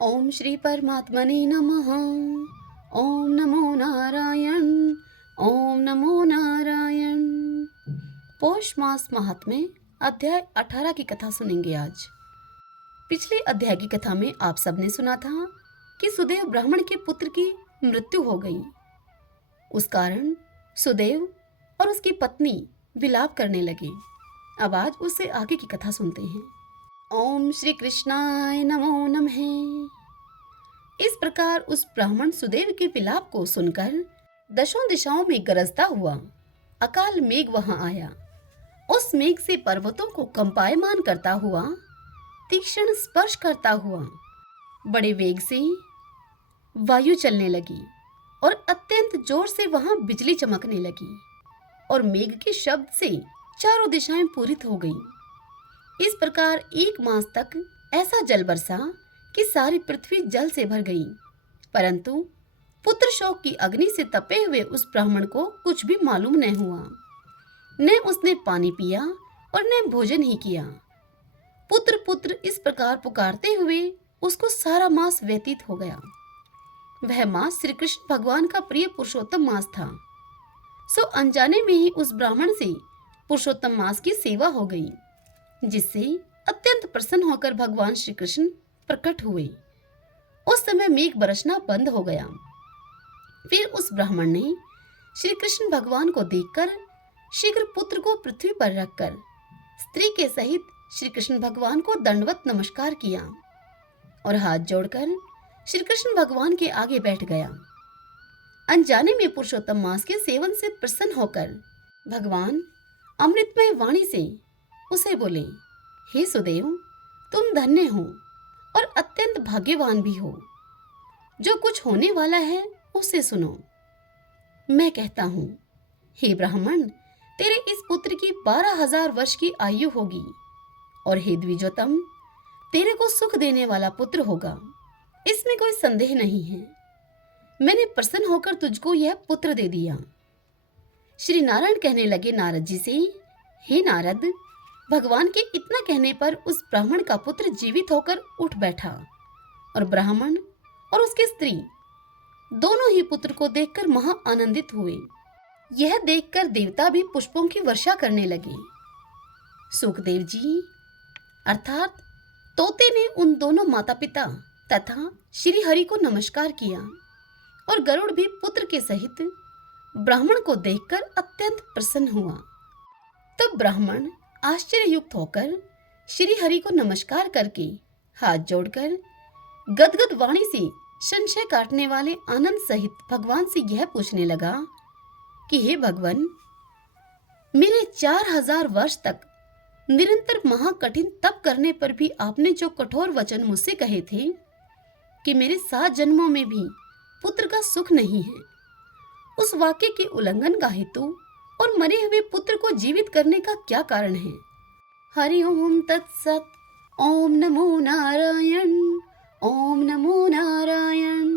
ओम श्री परमात्मने नमः। ओम नमो नारायण। ओम नमो नारायण। पौष मास महात्म्य अध्याय 18 की कथा सुनेंगे आज। पिछले अध्याय की कथा में आप सबने सुना था कि सुदेव ब्राह्मण के पुत्र की मृत्यु हो गई। उस कारण सुदेव और उसकी पत्नी विलाप करने लगे। अब आज उससे आगे की कथा सुनते हैं। ओम श्री कृष्णाय नमो नमः। इस प्रकार उस ब्राह्मण सुदेव के विलाप को सुनकर दशों दिशाओं में गरजता हुआ अकाल मेघ वहां आया। उस मेघ से पर्वतों को कंपायमान करता हुआ, तीक्ष्ण स्पर्श करता हुआ बड़े वेग से वायु चलने लगी और अत्यंत जोर से वहां बिजली चमकने लगी और मेघ के शब्द से चारों दिशाएं पूरित हो गईं। इस प्रकार 1 मास तक ऐसा जल बरसा कि सारी पृथ्वी जल से भर गई, परंतु पुत्र शोक की अग्नि से तपे हुए उस ब्राह्मण को कुछ भी मालूम न हुआ। न उसने पानी पिया और न भोजन ही किया। पुत्र पुत्र इस प्रकार पुकारते हुए उसको सारा मास व्यतीत हो गया। वह मास श्री कृष्ण भगवान का प्रिय पुरुषोत्तम मास था। सो अनजाने में ही उस ब्राह्मण से पुरुषोत्तम मास की सेवा हो गई, जिससे अत्यंत प्रसन्न होकर भगवान श्री कृष्ण प्रकट हुए। उस समय मेघ बरसना बंद हो गया। फिर उस ब्राह्मण ने श्री कृष्ण भगवान को देखकर शीघ्र पुत्र को पृथ्वी पर रखकर स्त्री के सहित श्री कृष्ण भगवान को दंडवत नमस्कार किया और हाथ जोड़कर श्री कृष्ण भगवान के आगे बैठ गया। अनजाने में पुरुषोत्तम मास के सेवन से प्रसन्न होकर भगवान अमृतमय वाणी से उसे बोले, हे सुदेव, तुम धन्य हो और अत्यंत भाग्यवान भी हो। जो कुछ होने वाला है उसे सुनो। मैं कहता हूँ, हे ब्राह्मण, तेरे इस पुत्र की 12,000 वर्ष की आयु होगी और हे द्विजोतम, तेरे को सुख देने वाला पुत्र होगा, इसमें कोई संदेह नहीं है। मैंने प्रसन्न होकर तुझको यह पुत्र दे दिया। श्री नारायण कहने लगे नारद जी से, हे नारद, भगवान के इतना कहने पर उस ब्राह्मण का पुत्र जीवित होकर उठ बैठा और ब्राह्मण और उसकी स्त्री दोनों ही पुत्र को देखकर महा आनंदित हुए। यह देखकर देवता भी पुष्पों की वर्षा करने लगे। सुखदेव जी अर्थात तोते ने उन दोनों माता पिता तथा श्री हरि को नमस्कार किया और गरुड़ भी पुत्र के सहित ब्राह्मण को देखकर अत्यंत प्रसन्न हुआ। तब ब्राह्मण आश्चर्ययुक्त होकर श्री हरि को नमस्कार करके हाथ जोड़कर गदगद वाणी से संशय काटने वाले आनंद सहित भगवान से यह पूछने लगा कि हे भगवान, मेरे 4,000 वर्ष तक निरंतर महाकठिन तप करने पर भी आपने जो कठोर वचन मुझसे कहे थे कि मेरे 7 जन्मों में भी पुत्र का सुख नहीं है, उस वाक्य के उल्लंघन का हेतु और मरे हुए पुत्र को जीवित करने का क्या कारण है? हरि ओम तत्सत। ओम नमो नारायण। ओम नमो नारायण।